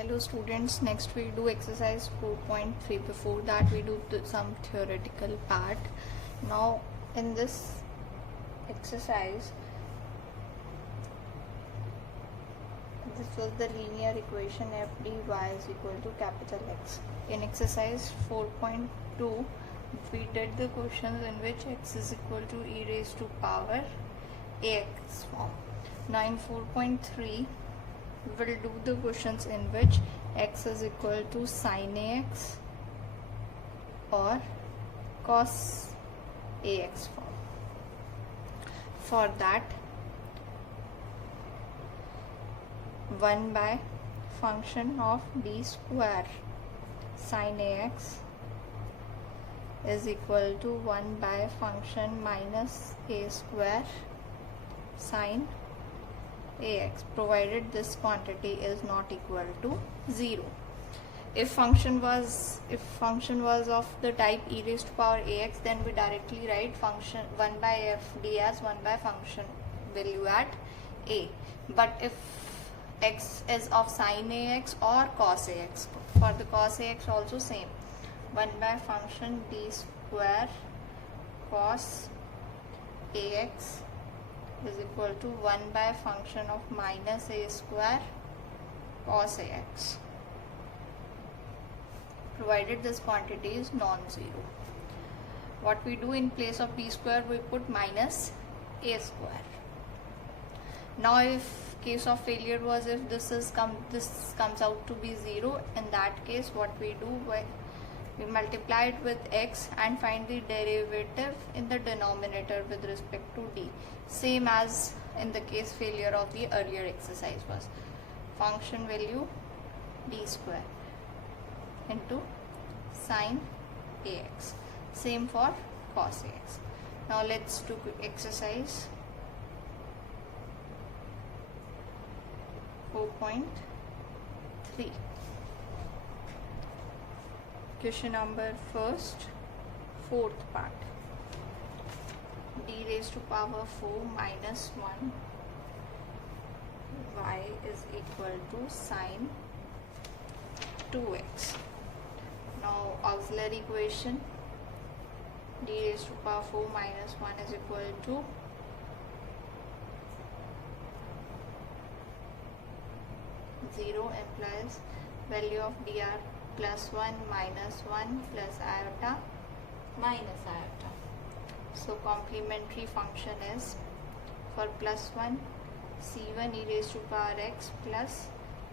Hello students, next we do exercise 4.3. Before that we do some theoretical part. Now in this exercise, this was the linear equation f d y is equal to capital X. In exercise 4.2 we did the questions in which x is equal to e raised to power ax form. Now in 4.3 we will do the questions in which x is equal to sin ax or cos ax form. For that, 1 by function of d square sin ax is equal to 1 by function minus a square sin ax, provided this quantity is not equal to 0. If function was of the type e raised to power ax, then we directly write function 1 by f d as 1 by function value at a. But if x is of sin ax or cos ax, for the cos ax also same, 1 by function d square cos ax is equal to 1 by function of minus a square cos ax, provided this quantity is non-zero. What we do in place of d square, we put minus a square. Now if case of failure was if this comes out to be 0, in that case what we do, we multiply it with x and find the derivative in the denominator with respect to d, same as in the case failure of the earlier exercise was function value d square into sin ax, same for cos ax. Now let's do exercise 4.3. Question number first, fourth part. D raised to power 4 minus 1 y is equal to sin 2x. Now auxiliary equation, d raised to power 4 minus 1 is equal to zero, implies value of dr plus 1 minus 1 plus iota minus iota. So complementary function is for plus 1 c1 e raised to power x plus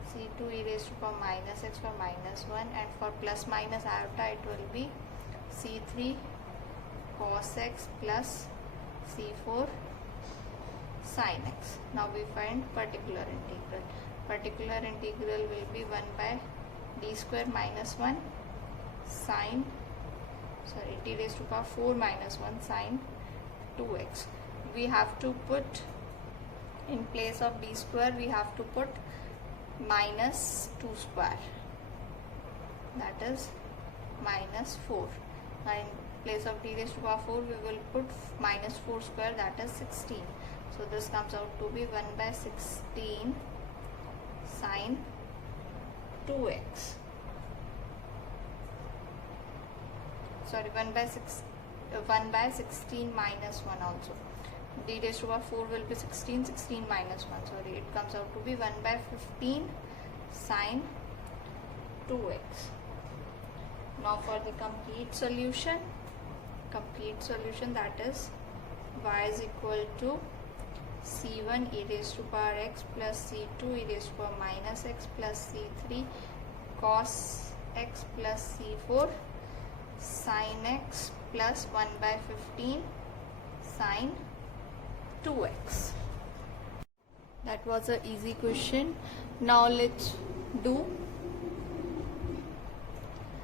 c2 e raised to power minus x for minus 1, and for plus minus iota it will be c3 cos x plus c4 sin x. Now we find particular integral. Particular integral will be 1 by d square minus 1 sin d raised to power 4 minus 1 sin 2x. We have to put in place of d square, we have to put minus 2 square, that is minus 4. Now in place of d raised to power 4 we will put minus 4 square, that is 16. So this comes out to be 1 by 16 sin 2x. Sorry, 1 by 16 minus 1 also. D raised to power 4 will be 16 minus 1. Sorry, it comes out to be 1 by 15 sin 2x. Now for the complete solution, that is y is equal to c1 e raised to power x plus c2 e raised to power minus x plus c3 cos x plus c4 sin x plus 1 by 15 sin 2x. That was an easy question. Now let's do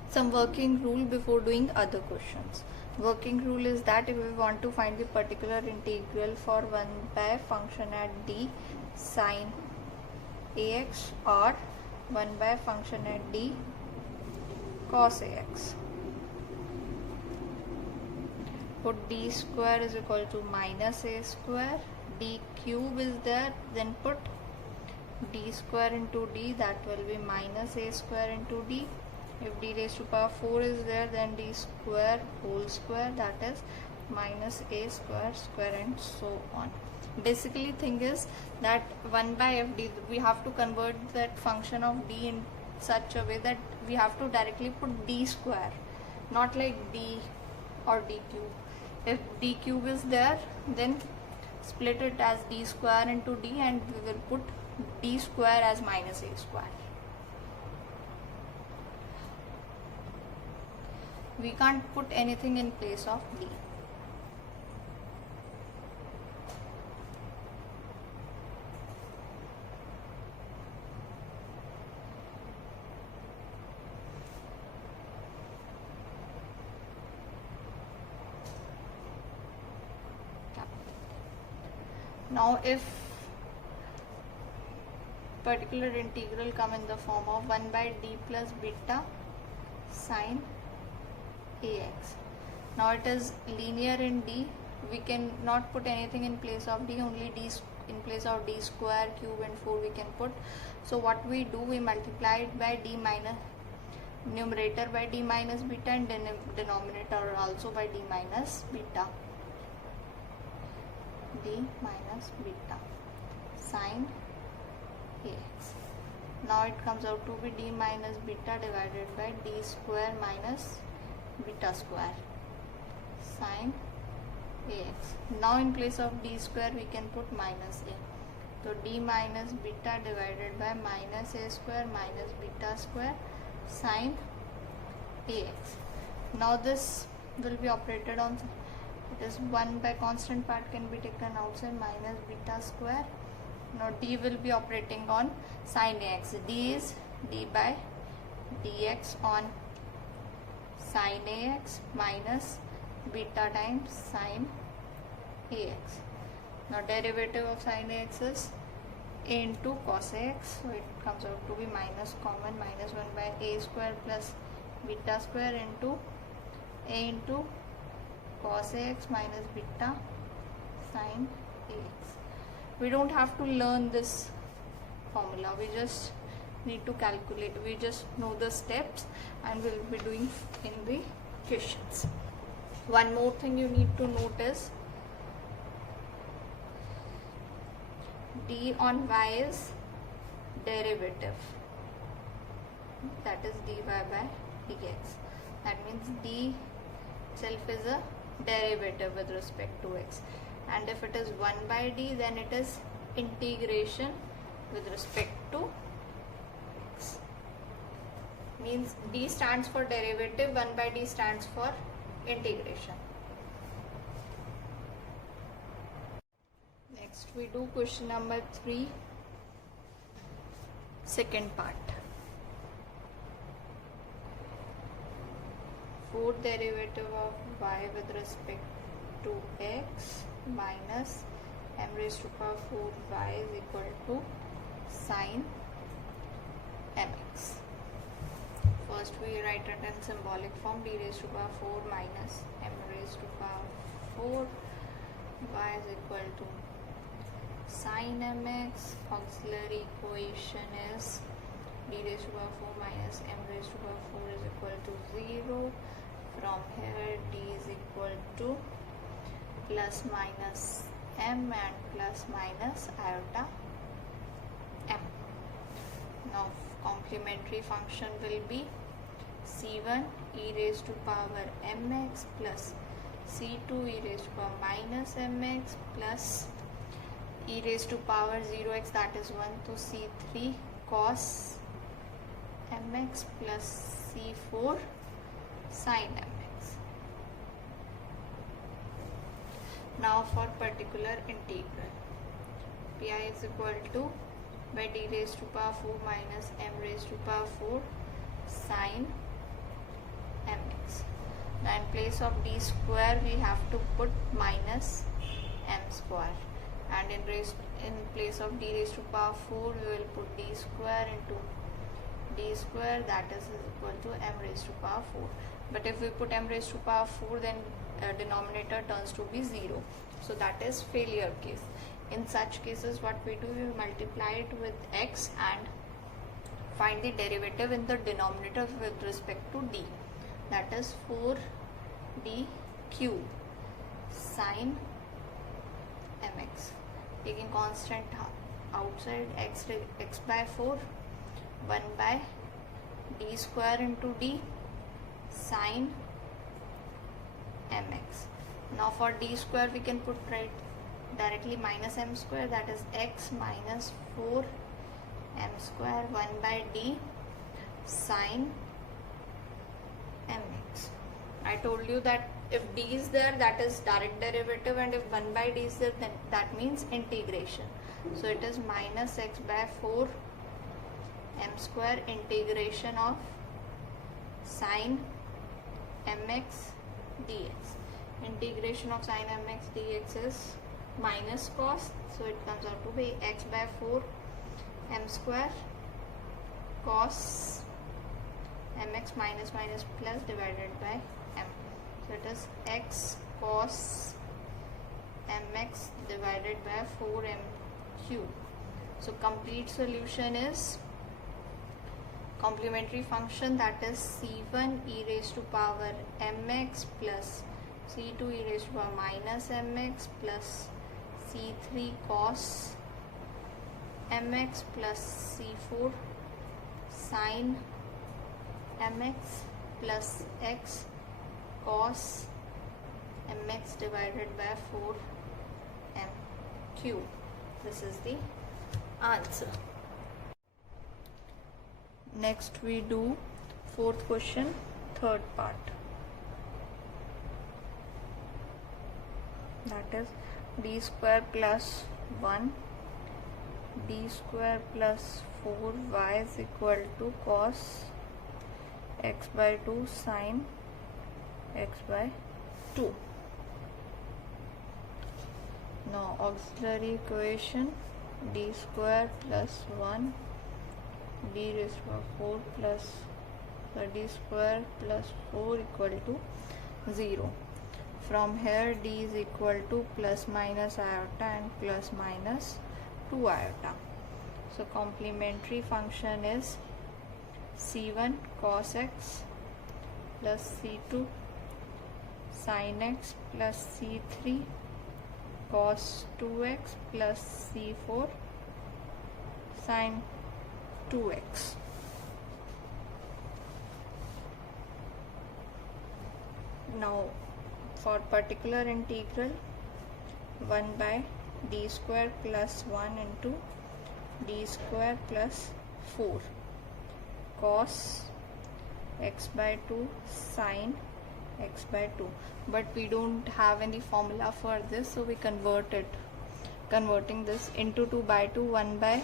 some working rule before doing other questions. Working rule is that if we want to find the particular integral for 1 by function at d sin ax or 1 by function at d cos ax, put d square is equal to minus a square, d cube is there, then put d square into d, that will be minus a square into d. If d raised to power 4 is there, then d square whole square, that is minus a square square, and so on. Basically thing is that 1 by fd, we have to convert that function of d in such a way that we have to directly put d square, not like d or d cube. If d cube is there, then split it as d square into d, and we will put d square as minus a square. We can't put anything in place of d. Now if particular integral come in the form of 1 by d plus beta sine ax. Now it is linear in d, we can not put anything in place of d, only d in place of d square, cube and 4 we can put. So what we do, we multiply it by d minus, numerator by d minus beta, and denominator also by d minus beta. D minus beta sine ax. Now it comes out to be d minus beta divided by d square minus beta square sine ax. Now in place of d square we can put minus a. So d minus beta divided by minus a square minus beta square sine ax. Now this will be operated on, it is 1 by constant part can be taken outside, minus beta square. Now d will be operating on sine ax. D is d by dx on sine ax minus beta times sine ax. Now derivative of sine ax is a into cos ax, so it comes out to be minus common, minus 1 by a square plus beta square into a into cos ax minus beta sine ax. We don't have to learn this formula, we just need to calculate, we just know the steps and we'll be doing in the questions. One more thing you need to note is d on y is derivative, that is dy by dx. That means d itself is a derivative with respect to x, and if it is 1 by d, then it is integration with respect to x. Means d stands for derivative, 1 by d stands for integration. Next we do question number 3, second part. Fourth derivative of y with respect to x minus m raised to power 4y is equal to sine mx. First we write it in symbolic form, d raised to power 4 minus m raised to power 4, y is equal to sine mx. Auxiliary equation is d raised to power 4 minus m raised to power 4 is equal to 0. From here d is equal to plus minus m and plus minus iota m. Now complementary function will be c1 e raised to power mx plus c2 e raised to power minus mx plus e raised to power 0x, that is 1 to c3 cos mx plus c4 sin mx. Now for particular integral, pi is equal to by d raised to power 4 minus m raised to power 4 sin mx. Now in place of d square we have to put minus m square, and in place of d raised to power 4 we will put d square into d square, that is equal to m raised to power 4. But if we put m raised to power 4, then denominator turns to be 0. So that is failure case. In such cases, what we do, we multiply it with x and find the derivative in the denominator with respect to d. That is 4d cube sine mx. Taking constant outside, x by 4, 1 by d square into d sine mx. Now for d square we can put right directly minus m square, that is x minus 4 m square 1 by d sine mx. I told you that if d is there, that is direct derivative, and if 1 by d is there, then that means integration. So it is minus x by 4 m square integration of sine mx dx. Integration of sine mx dx is minus cos, so it comes out to be x by 4 m square cos mx minus minus plus divided by m. So it is x cos mx divided by 4m cube. So complete solution is complementary function, that is c1 e raised to power mx plus c2 e raised to power minus mx plus c3 cos mx plus c4 sin mx plus x cos mx divided by 4m cube. This is the answer. Next we do fourth question, third part. That is d square plus 1 d square plus 4y is equal to cos x by 2 sin x by 2. Now auxiliary equation, d square plus 1 d raised to 4 plus d square plus 4 equal to 0. From here d is equal to plus minus iota and plus minus 2 iota. So complementary function is c1 cos x plus c2 sin x plus c3 cos 2x plus c4 sin 2x. Now for particular integral, 1 by d square plus 1 into d square plus 4 cos x by 2 sin x by 2, but we don't have any formula for this, so we converting this into 2 by 2, 1 by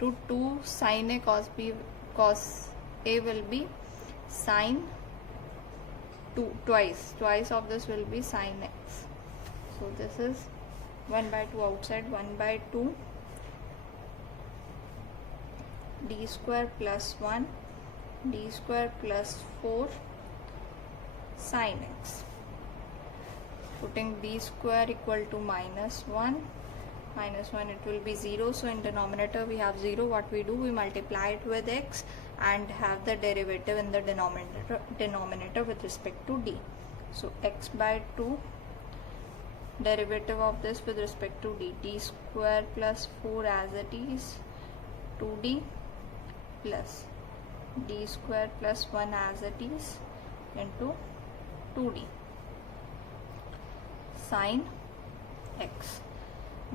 2 sin a cos b, cos a will be sin 2, twice of this will be sin x. So this is 1 by 2 outside, 1 by 2 d square plus 1 d square plus 4 sin x. Putting d square equal to minus 1 it will be 0. So in denominator we have 0. What we do, we multiply it with x and have the derivative in the denominator with respect to d. So x by 2 derivative of this with respect to d square plus 4 as it is 2d plus d square plus 1 as it is into 2d sin x.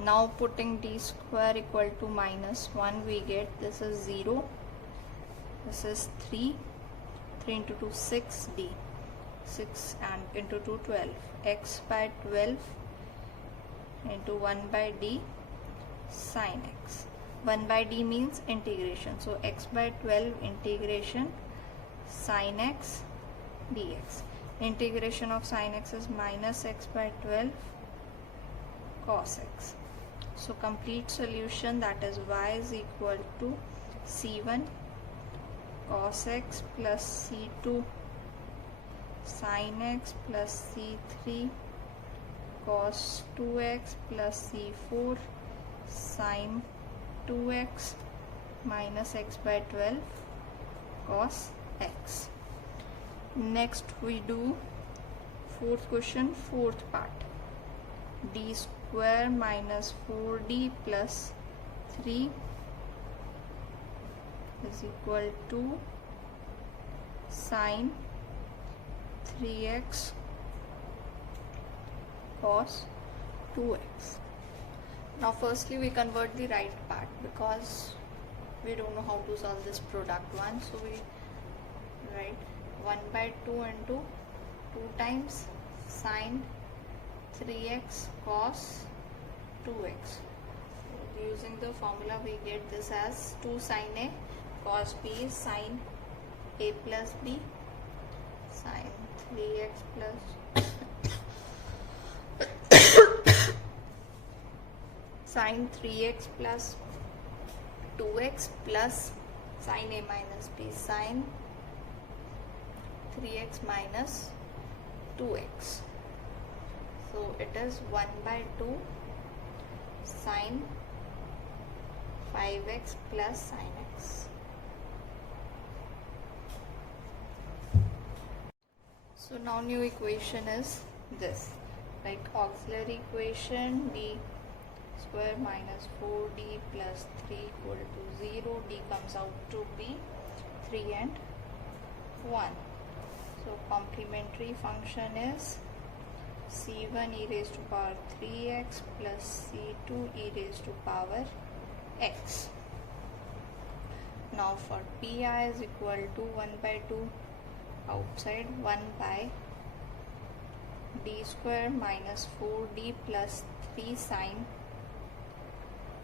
Now putting d square equal to minus 1, we get this is 0, this is 3 into 2 6d, 6 and into 2 12, x by 12 into 1 by d sin x. 1 by d means integration, so x by 12 integration sin x dx. Integration of sin x is minus x by 12 cos x. So complete solution, that is y is equal to c1 cos x plus c2 sin x plus c3 cos 2x plus c4 sine 2x minus x by 12 cos x. Next we do fourth question, fourth part. D square minus 4d plus 3 is equal to sine 3x cos 2x. Now firstly we convert the right part because we don't know how to solve this product one, so we write 1 by 2 into 2 times sine 3x cos 2x. Using the formula we get this as 2 sine a cos b is sine a plus b, sine 3x plus sine 3x plus 2x plus sine a minus b, sine 3x minus 2x. So it is 1 by 2 sine 5x plus sine x. So now new equation is this, like auxiliary equation d square minus 4d plus 3 equal to 0, d comes out to be 3 and 1. So complementary function is c1 e raised to power 3x plus c2 e raised to power x. Now for pi is equal to 1 by 2 outside 1 by d square minus 4d plus 3 sine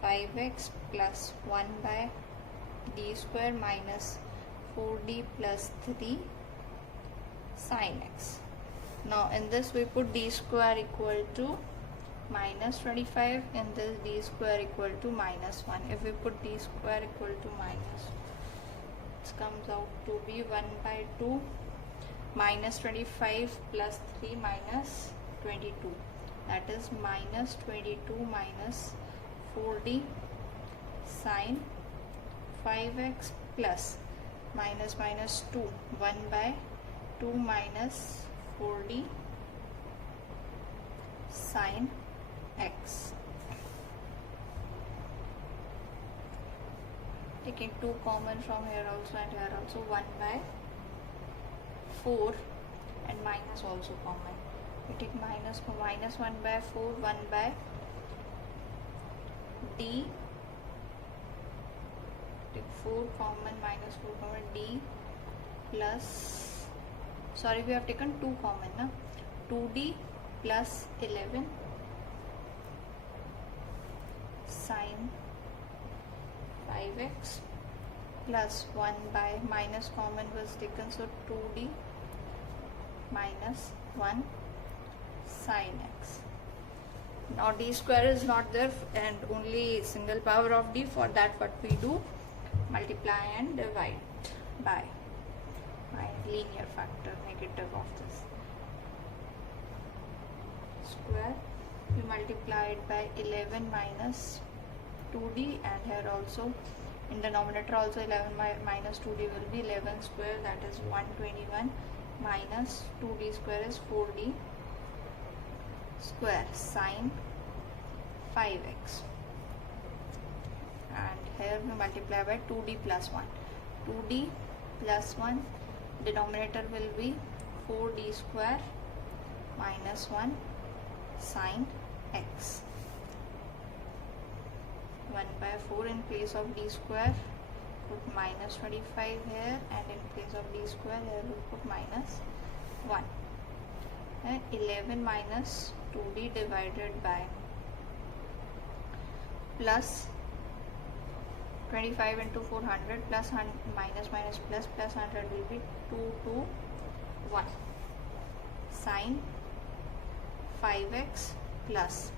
5x plus 1 by d square minus 4d plus 3 sine x. Now in this we put d square equal to minus 25, in this d square equal to minus 1. If we put d square equal to minus, it comes out to be 1 by 2 minus 25 plus 3 minus 22, that is minus 22 minus 4d sine 5x plus minus minus 2, 1 by 2 minus 4d sine x. Taking 2 common from here also and here also, 1 by 4 and minus also common. We take minus 1 by 4, 1 by d, take 4 common, minus 4 common, d plus, sorry we have taken 2 common, na? 2d plus 11 sine 5x plus 1 by, minus common was taken, so 2d minus 1 sine x. Now d square is not there and only single power of d. For that what we do, multiply and divide by linear factor negative of this square. We multiply it by 11 minus 2d, and here also in denominator also 11 minus 2d will be 11 square, that is 121 minus 2d square is 4d square sine 5x, and here we multiply by 2d plus 1, 2d plus 1, denominator will be 4d square minus 1 sine x. 1 by 4 in place of d square, put minus 25 here, and in place of d square here we put minus 1. And 11 minus 2d divided by plus 25 into 400 plus minus minus plus 100 will be 2 to 1 sine 5x plus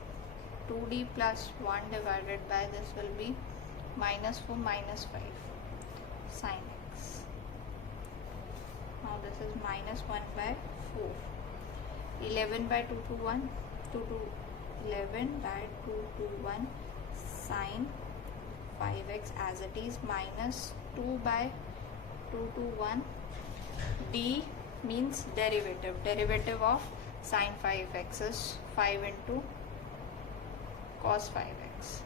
2d plus 1 divided by this will be minus 4 minus 5 sine x. Now this is minus 1 by 4. 11 by 2 to 1, 2 to 11 by 2 to 1 sine 5x as it is minus 2 by 2 to 1. D means derivative of sine 5x is 5 into cos 5x.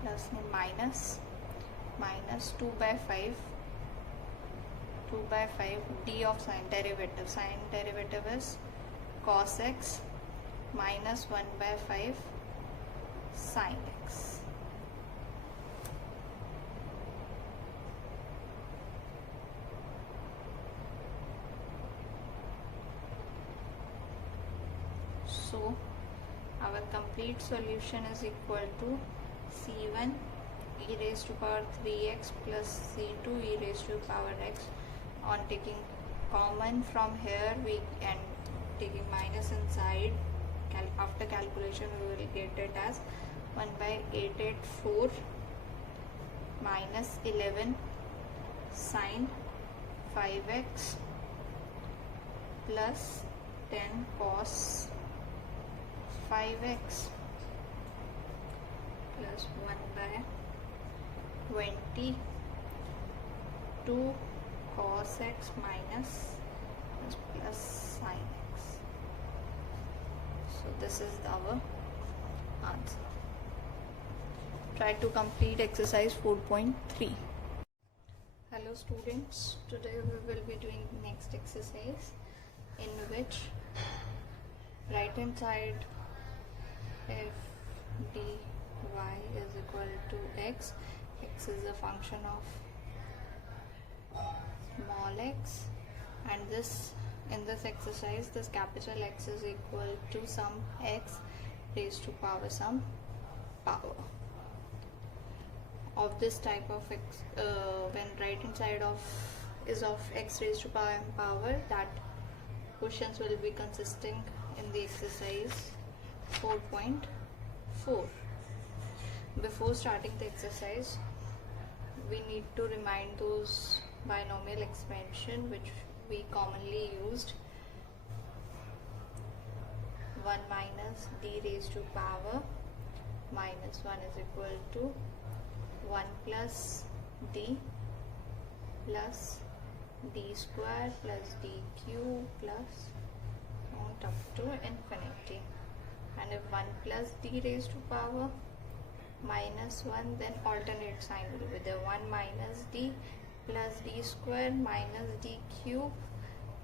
Plus minus 2 by 5 d of sine derivative is cos x minus 1 by 5 sin x. So our complete solution is equal to c1 e raised to power 3x plus c2 e raised to power x. On taking common from here, we and taking minus inside, after calculation we will get it as 1 by 884 minus 11 sine 5x plus 10 cos 5x plus 1 by 22 cos x minus plus sin x. So this is our answer. Try to complete exercise 4.3. Hello students, today we will be doing next exercise, in which right hand side f dy is equal to x is a function of small x, and this in this exercise this capital X is equal to some x raised to power some power. Of this type of x, when right hand side is of x raised to power, that questions will be consisting in the exercise 4.4. Before starting the exercise, we need to remind those binomial expansion which we commonly used. 1 minus d raised to power minus 1 is equal to 1 plus d square plus d cube plus up to infinity. And if 1 plus d raised to power minus 1, then alternate sign will be there. 1 minus d plus d square minus d cube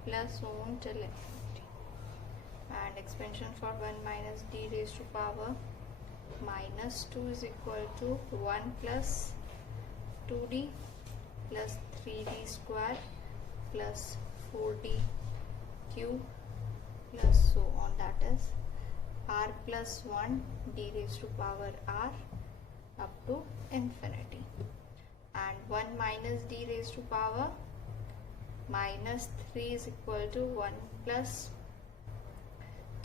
plus on till infinity. And expansion for 1 minus d raised to power minus 2 is equal to 1 plus 2d plus 3d square plus 4d cube plus so on, that is r plus 1 d raised to power r up to infinity. And 1 minus d raised to power minus 3 is equal to 1 plus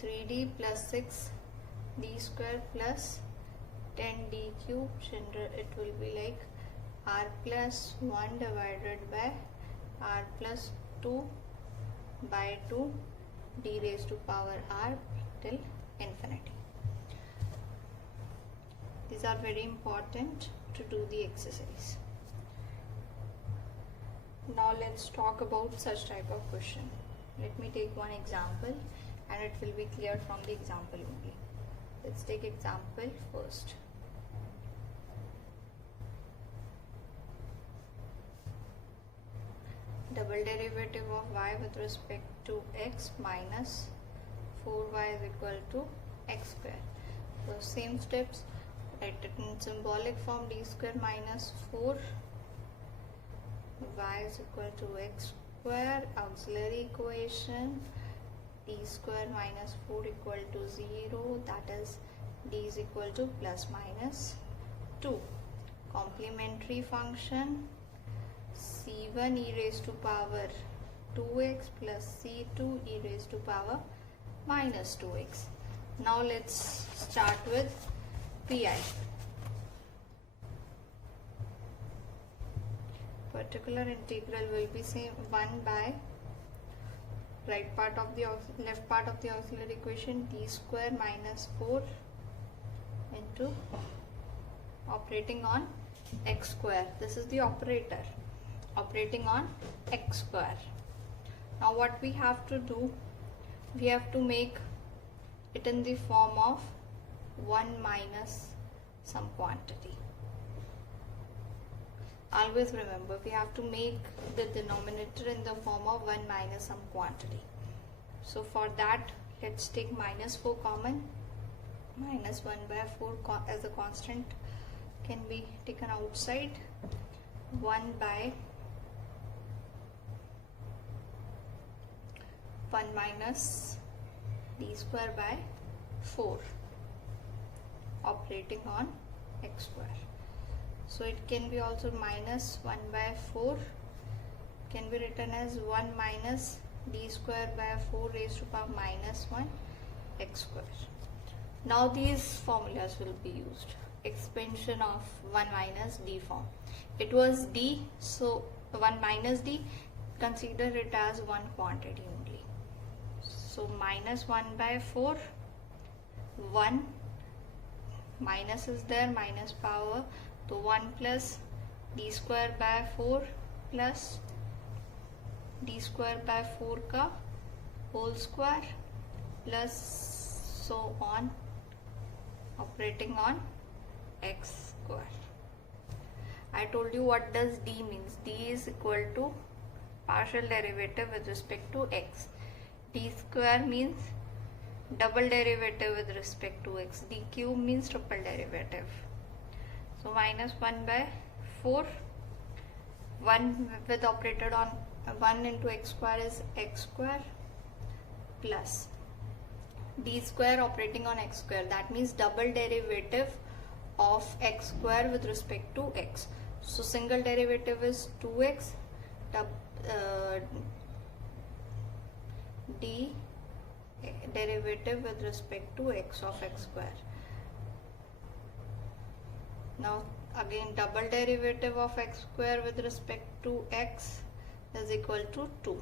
3d plus 6d square plus 10d cube. It will be like r plus 1 divided by r plus 2 by 2 d raised to power r till infinity. These are very important to do the exercise. Now let's talk about such type of question. Let me take one example and it will be clear from the example only. Let's take example first. Double derivative of y with respect to x minus 4y is equal to x square. So same steps, write it in symbolic form, d square minus 4 y is equal to x square, auxiliary equation d square minus 4 equal to 0, that is d is equal to plus minus 2. Complementary function c1 e raised to power 2x plus c2 e raised to power minus 2x. Now let's start with pi. Particular integral will be same 1 by left part of the auxiliary equation, d square minus 4 into operating on x square. This is the operator operating on x square. Now what we have to do, we have to make it in the form of 1 minus some quantity. Always remember, we have to make the denominator in the form of 1 minus some quantity. So for that, let's take minus 4 common. Minus 1 by 4 as a constant can be taken outside. 1 by 1 minus d square by 4 operating on x square. So it can be also minus 1 by 4 can be written as 1 minus d square by 4 raised to power minus 1 x square. Now these formulas will be used. Expansion of 1 minus d form. It was d, so 1 minus d, consider it as one quantity only. So minus 1 by 4, 1 minus is there, minus power, so 1 plus d square by 4 plus d square by 4 ka whole square plus so on operating on x square. I told you what does d means. D is equal to partial derivative with respect to x. D square means double derivative with respect to x. D cube means triple derivative. So minus 1 by 4, 1 with operated on 1 into x square is x square plus d square operating on x square, that means double derivative of x square with respect to x. So single derivative is 2x, d derivative with respect to x of x square. Now again double derivative of x square with respect to x is equal to 2.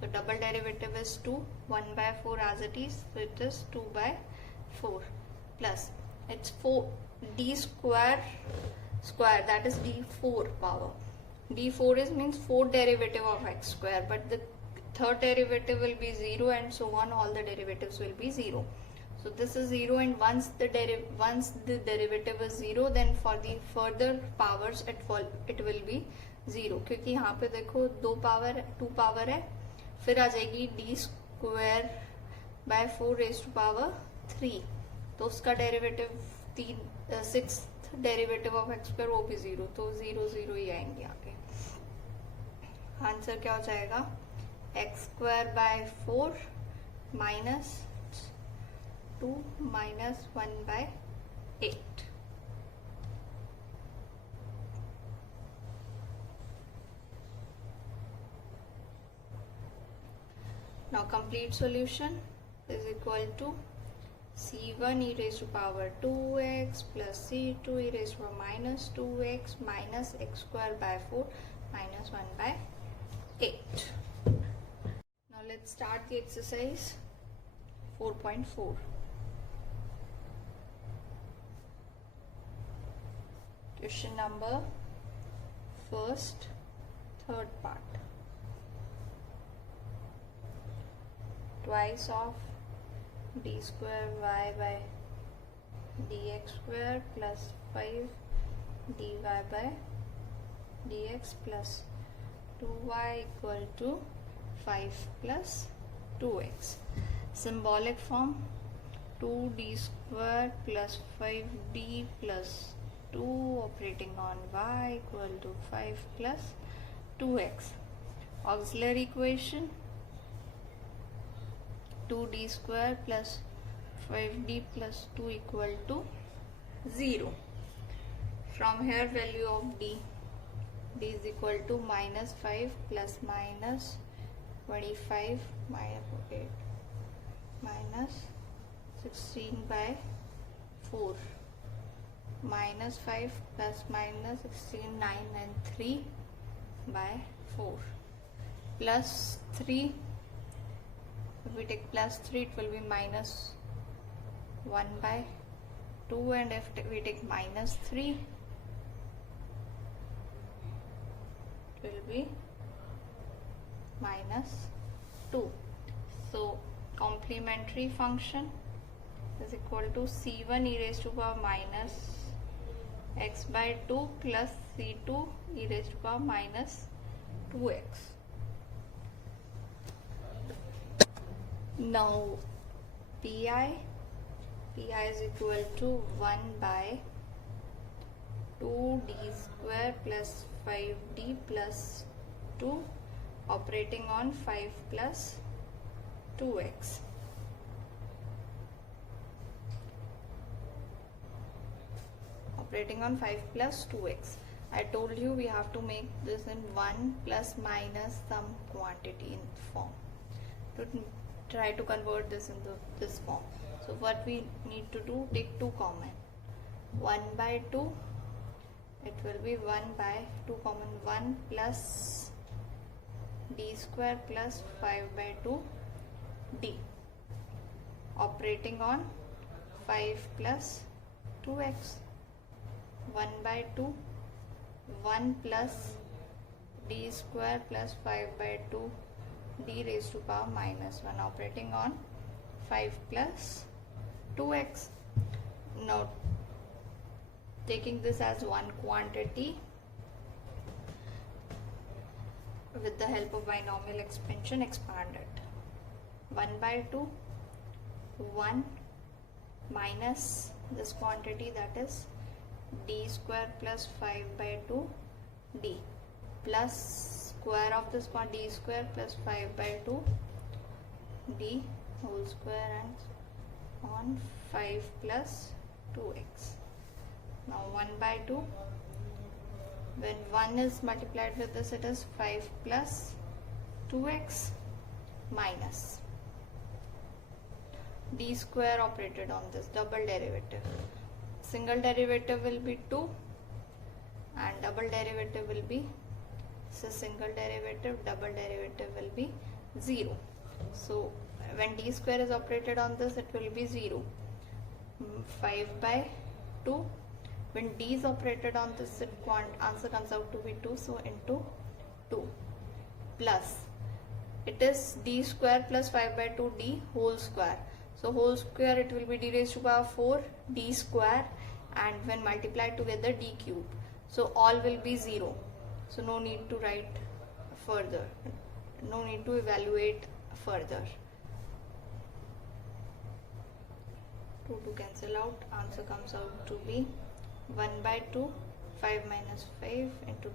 So double derivative is 2, 1 by 4 as it is, so it is 2 by 4 plus it's 4 d square that is d4 power. d4 is means 4 derivative of x square, but the third derivative will be 0 and so on, all the derivatives will be 0. So this is 0 and once the derivative is 0, then for the further powers it will be 0, क्योंकि यहाँ पे देखो 2 power है, फिर आ जाएगी d square by 4 raise to power 3, तो उसका derivative 6th derivative of x square वो भी 0, तो 0 0 ही आएंगे आगे. आंसर क्या हो जाएगा, x square by 4 minus 2 minus 1 by 8. Now complete solution is equal to c1 e raised to power 2x plus c2 e raised to power minus 2x minus x square by 4 minus 1 by 8. Now let's start the exercise 4.4. Question number first, third part. Twice of d square y by dx square plus 5 dy by dx plus 2y equal to 5 plus 2x. Symbolic form 2d square plus 5d plus 2 operating on y equal to 5 plus 2x. Auxiliary equation 2d square plus 5d plus 2 equal to 0. From here value of d is equal to minus 5 plus minus 25 minus 8 minus 16 by 4 minus 5 plus minus 16 9 and 3 by 4 plus 3 If we take plus 3, it will be minus 1 by 2, and if we take minus 3, it will be minus 2. So complementary function is equal to c1 e raised to power minus x by 2 plus c2 e raised to power minus 2x. Now pi is equal to 1 by 2d square plus 5d plus 2 operating on 5 plus 2x. Operating on 5 plus 2x. I told you we have to make this in 1 plus minus some quantity in form. To try to convert this into this form. So what we need to do, take 2 common. 1 by 2, it will be 1 by 2 common 1 plus d square plus 5 by 2 d operating on 5 plus 2x. 1 by 2, 1 plus d square plus 5 by 2 d raised to power minus 1 operating on 5 plus 2x. Now taking this as one quantity with the help of binomial expansion, expand it. 1 by 2, 1 minus this quantity, that is d square plus 5 by 2 d plus square of this one, d square plus 5 by 2 d whole square and on 5 plus 2x. Now 1 by 2, when 1 is multiplied with this, it is 5 plus 2x minus d square operated on this double derivative. Single derivative will be 2 and double derivative will be, so single derivative, double derivative will be 0. So when d square is operated on this, it will be 0. 5 by 2, when d is operated on this, answer comes out to be 2, so into 2 plus, it is d square plus 5 by 2 d whole square. So whole square, it will be d raised to power 4 d square, and when multiplied together d cube. So all will be 0. So no need to write further, no need to evaluate further. 2 to cancel out, answer comes out to be 1 by 2, 5 minus 5 into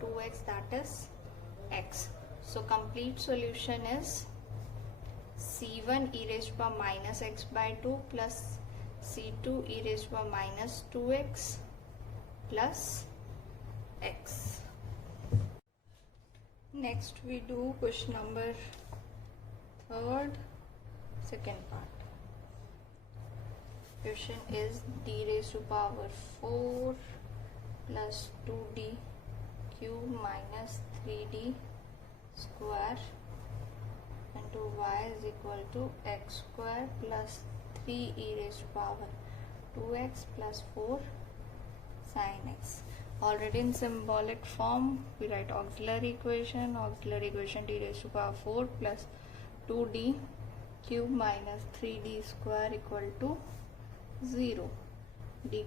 2x, that is x. So complete solution is c1 e raised to power minus x by 2 plus c2 e raised to power minus 2x plus x. Next we do question number 3rd, second part. Question is d raised to power 4 plus 2d cube minus 3d square into y is equal to x square plus 3 e raised to power 2x plus 4 sin x. Already in symbolic form, we write auxiliary equation d raised to power 4 plus 2d cube minus 3d square equal to 0. D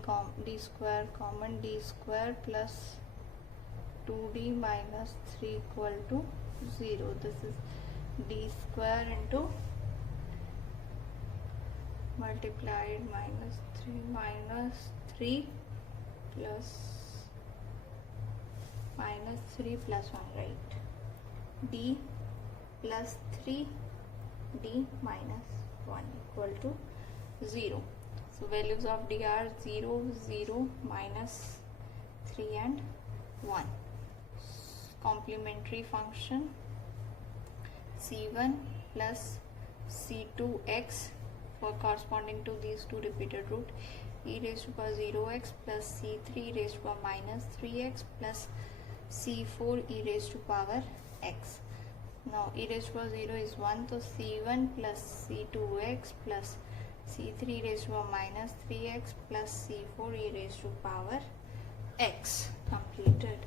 square common, d square plus 2d minus 3 equal to 0. This is d square into multiplied minus 3 plus minus 3 plus 1, right? D plus 3 d minus 1 equal to 0. So values of d are 0, 0, minus 3 and 1. Complementary function c1 plus c2x for corresponding to these two repeated root, e raised to power 0x plus c3 raised to power minus 3x plus c4 e raised to power x. Now e raised to power 0 is 1, so c1 plus c2x plus c3 raised to power minus 3x plus c4 e raised to power x. Completed.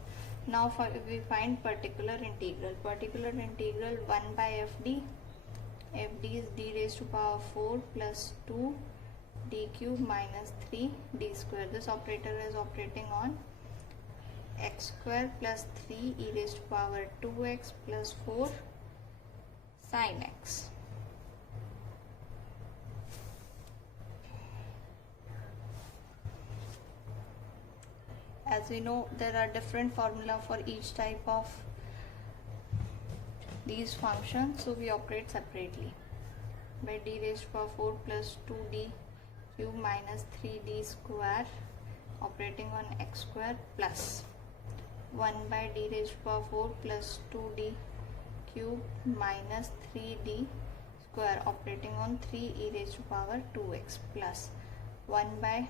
Now we find particular integral. Particular integral 1 by fd. Fd is d raised to power 4 plus 2 d cube minus 3 d square. This operator is operating on x square plus 3 e raised to power 2x plus 4 sin x. As we know, there are different formula for each type of these functions, so we operate separately. By d raised to power 4 plus 2d cube minus 3d square operating on x square plus 1 by d raised to power 4 plus 2d cube minus 3d square operating on 3 e raised to power 2x plus 1 by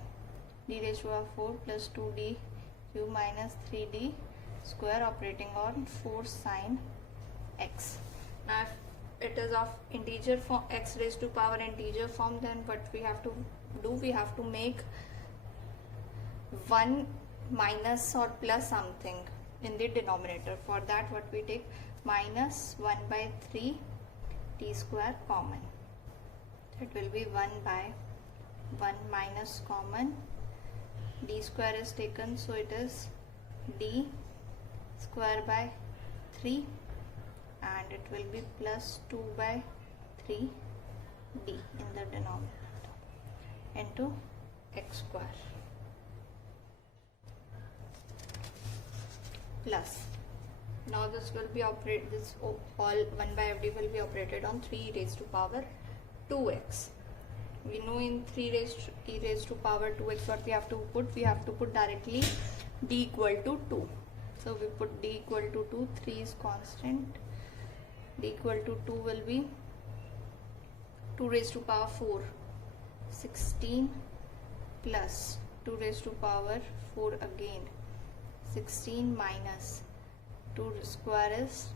d raised to power 4 plus 2d cube minus 3d square operating on 4 sin x. Now if it is of integer form, x raised to power integer form, then what we have to do, we have to make 1 minus or plus something in the denominator. For that, what we take, minus 1 by 3 t square common. It will be 1 by 1 minus common, d square is taken, so it is d square by 3, and it will be plus 2 by 3 d in the denominator into x square plus. Now this will be all 1 by fd will be operated on 3 raised to power 2x. We know in 3 raised to power 2x what we have to put? We have to put directly d equal to 2. So we put d equal to 2, 3 is constant, d equal to 2 will be 2 raised to power 4, 16 plus 2 raised to power 4 again, 16 minus 2 square is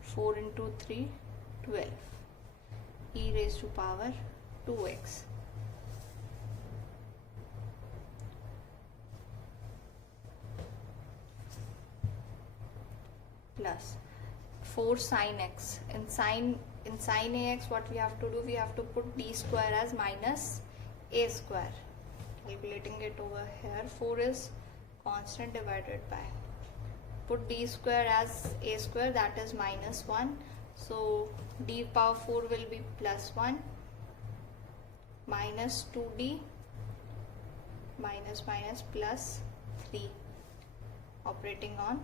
4 into 3, 12 e raised to power 2x plus 4 sin x. In sin ax, what we have to do, we have to put d square as minus a square. Calculating it over here, 4 is constant divided by, put d square as a square, that is minus 1, so d power 4 will be plus 1 minus 2d minus plus 3 operating on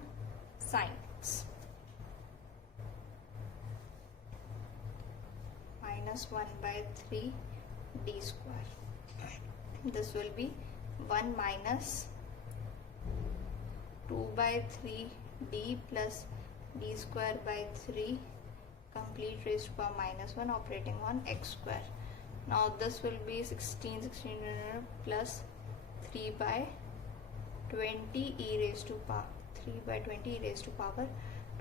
sin x minus 1 by 3 d square. This will be 1 minus 2 by 3 d plus d square by 3 complete raised to power minus 1 operating on x square. Now this will be 16 plus 3 by 20 e raised to power 3 by 20 e raised to power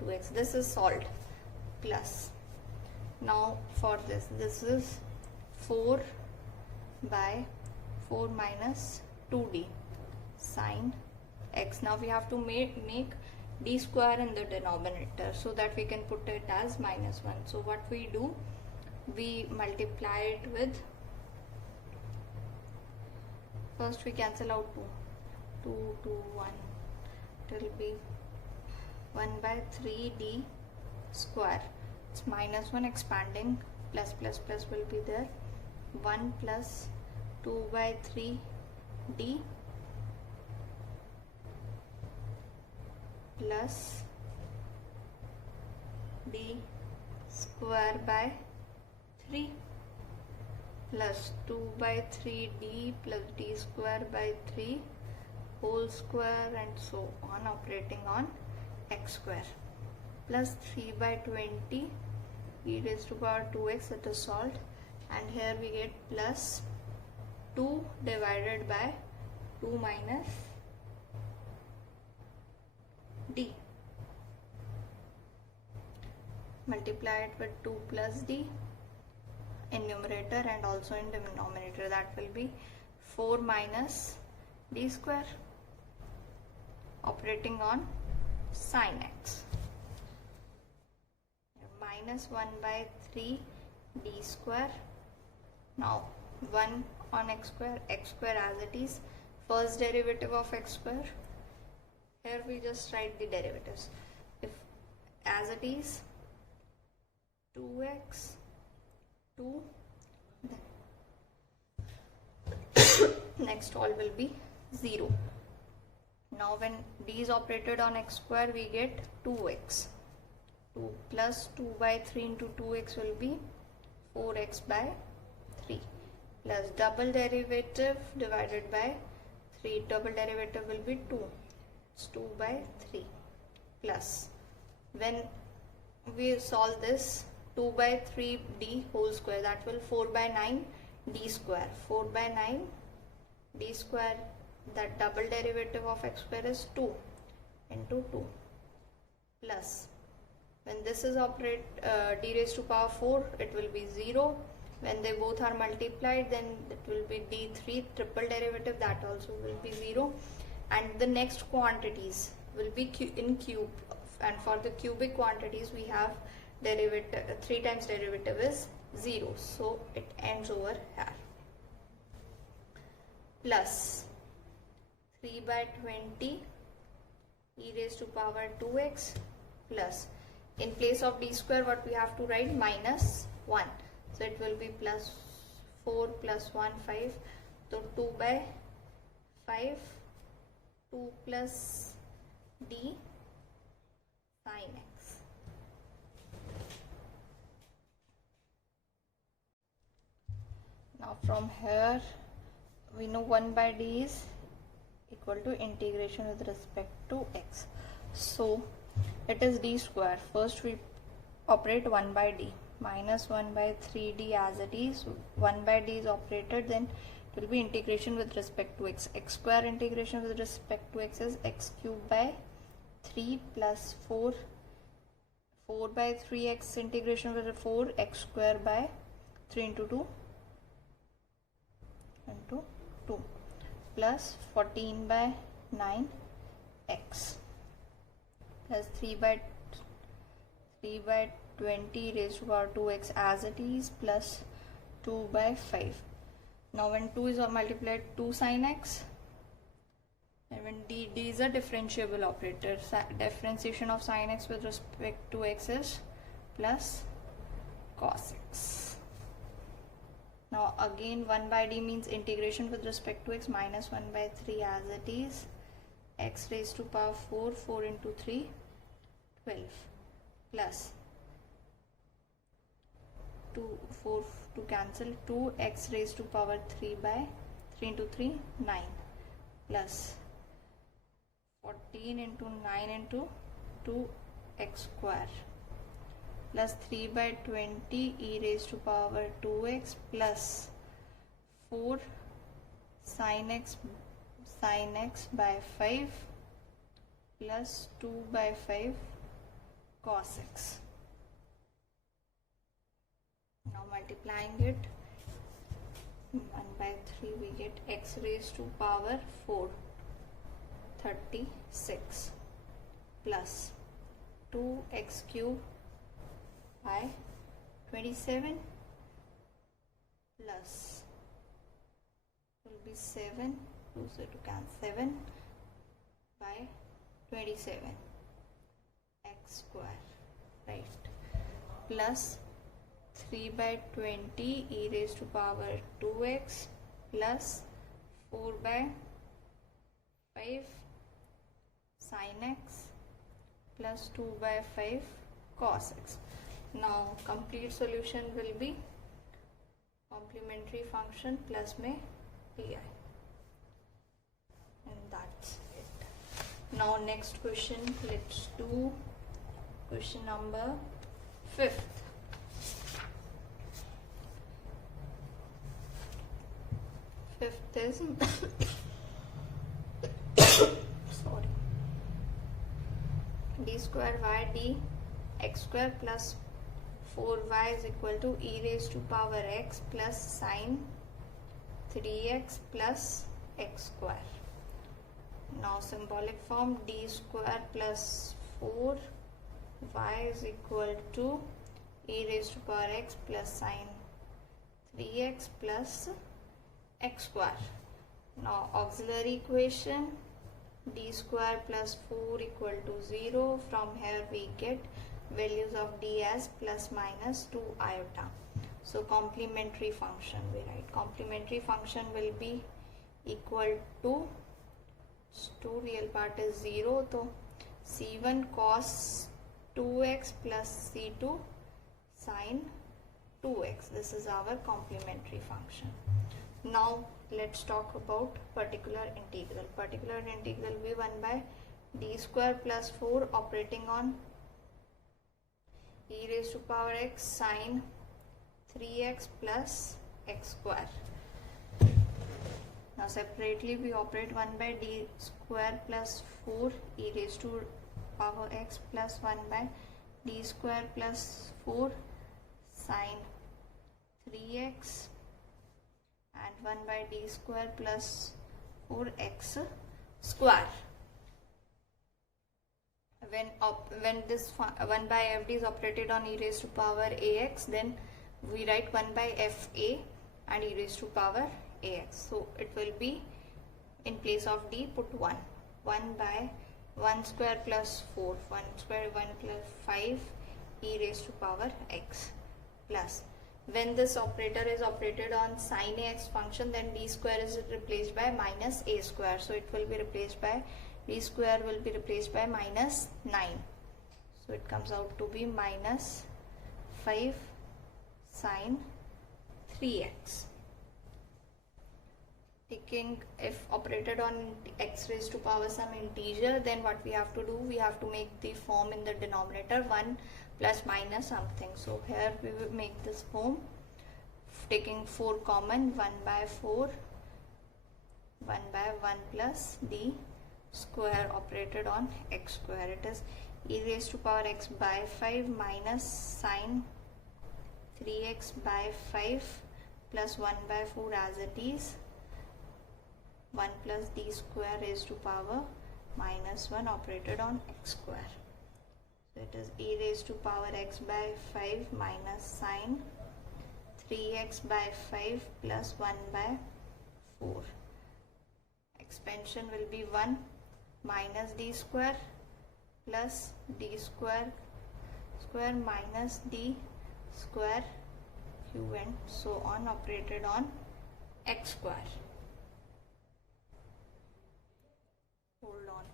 2x. This is solved plus. Now for this is 4 by 4 minus 2d sin x. Now we have to make d square in the denominator so that we can put it as minus 1. So what we do, we multiply it with, first we cancel out 2, 1, it will be 1 by 3d square, it's minus 1 expanding, plus will be there, 1 plus 2 by 3d plus d square by 3 plus 2 by 3d plus d square by 3 whole square and so on operating on x square plus 3 by 20 e raised to power 2x, that is solved, and here we get plus 2 divided by 2 minus d. multiply it with 2 plus d in numerator and also in denominator. That will be 4 minus d square, operating on sin x, minus 1 by 3 d square. Now 1 on x square as it is, first derivative of x square. Here we just write the derivatives. If as it is 2x 2, then next all will be 0. Now when d is operated on x square, we get 2x. 2 plus 2 by 3 into 2x will be 4x by 3, plus double derivative divided by 3, double derivative will be 2. It's 2 by 3, plus when we solve this, 2 by 3 d whole square, that will 4 by 9 d square. 4 by 9 d square, that double derivative of x square is 2 into 2, plus when this is d raised to power 4, it will be 0. When they both are multiplied, then it will be d3 triple derivative, that also will be 0. And the next quantities will be in cube, and for the cubic quantities we have derivative 3 times derivative is 0, so it ends over here. Plus 3 by 20 e raised to power 2x, plus in place of d square what we have to write, minus 1, so it will be plus 4 plus 1 5, so 2 by 5, 2 plus d sin x. Now from here we know 1 by d is equal to integration with respect to x, so it is d square. First we operate 1 by d, minus 1 by 3d as it is. 1 by d is operated, then it will be integration with respect to x. X square integration with respect to x is x cube by 3 plus 4 by 3x integration with 4 x square by 3 into 2 plus 14 by 9 x plus 3 by 20 raised to power 2x as it is, plus 2 by 5. Now when 2 is multiplied, 2 sin x, and when d is a differentiable operator, differentiation of sin x with respect to x is plus cos x. Now again 1 by d means integration with respect to x, minus 1 by 3 as it is, x raised to power 4, 4 into 3, 12, plus 2, 4 to cancel, 2 x raised to power 3 by 3 into 3, 9, plus 14 into 9 into 2 x square, plus 3 by 20 e raised to power 2x, plus 4 sin x by 5, plus 2 by 5 cos x. Now multiplying it, 1 by 3 we get x raised to power 4, 36, plus 2x cube by 27, plus will be 7, 2 so to cancel, 7 by 27 x square, right, plus 3 by 20 e raised to power 2x, plus 4 by 5 sin x, plus 2 by 5 cos x. Now complete solution will be complementary function plus में pi, and that's it. Now next question, let's do question number 5th. Fifth is sorry, d square y d x square plus 4y is equal to e raised to power x plus sine 3x plus x square. Now symbolic form, d square plus 4y is equal to e raised to power x plus sine 3x plus x square. Now auxiliary equation, d square plus 4 equal to 0. From here we get values of d as plus minus 2 iota. So complementary function we write. Complementary function will be equal to 2 real part is 0. So c1 cos 2x plus c2 sin 2x. This is our complementary function. Now let's talk about particular integral. Particular integral will be 1 by d square plus 4 operating on e raised to power x sine 3x plus x square. Now separately we operate 1 by d square plus 4 e raised to power x plus 1 by d square plus 4 sine 3x and 1 by d square plus 4x square. When this 1 by fd is operated on e raised to power ax, then we write 1 by fa and e raised to power ax. So it will be, in place of d put 1. 1 by 1 square plus 4, 1 square 1 plus 5 e raised to power x plus, when this operator is operated on sin ax function, then d square is replaced by minus a square. So it will be replaced by, d square will be replaced by minus 9. So it comes out to be minus 5 sin 3x. Taking, if operated on x raised to power some integer, then what we have to do, we have to make the form in the denominator 1 plus minus something. So here we will make this form, taking 4 common, 1 by 4, 1 by 1 plus d square operated on x square. It is e raised to power x by 5 minus sine 3x by 5 plus 1 by 4 as it is, 1 plus d square raised to power minus 1 operated on x square. So it is e raised to power x by 5 minus sine 3x by 5 plus 1 by 4. Expansion will be 1 minus d square plus d square minus d square q and so on operated on x square. Hold on,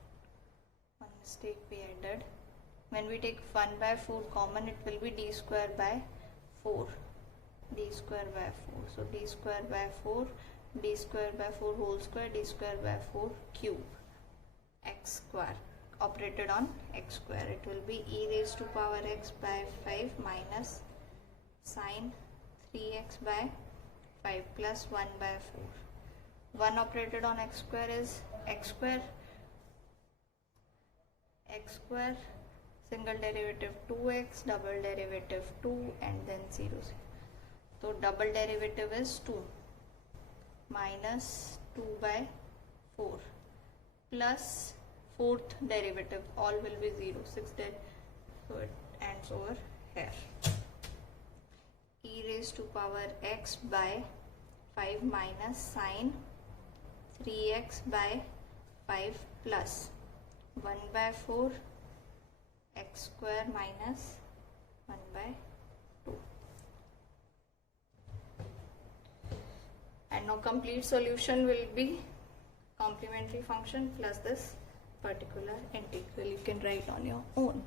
one mistake we added. When we take 1 by 4 common, it will be d square by 4. D square by 4. So d square by 4, d square by 4 whole square, d square by 4 cube, x square operated on x square. It will be e raised to power x by 5 minus sine 3x by 5 plus 1 by 4. 1 operated on x square is x square. X square, single derivative 2x, double derivative 2 and then 0, 0. So double derivative is 2 minus 2 by 4 plus 4th derivative, all will be 0, 6 so it ends over here. E raised to power x by 5 minus sine 3x by 5 plus 1 by 4 x square minus 1 by 2. And now complete solution will be complementary function plus this particular integral. You can write on your own.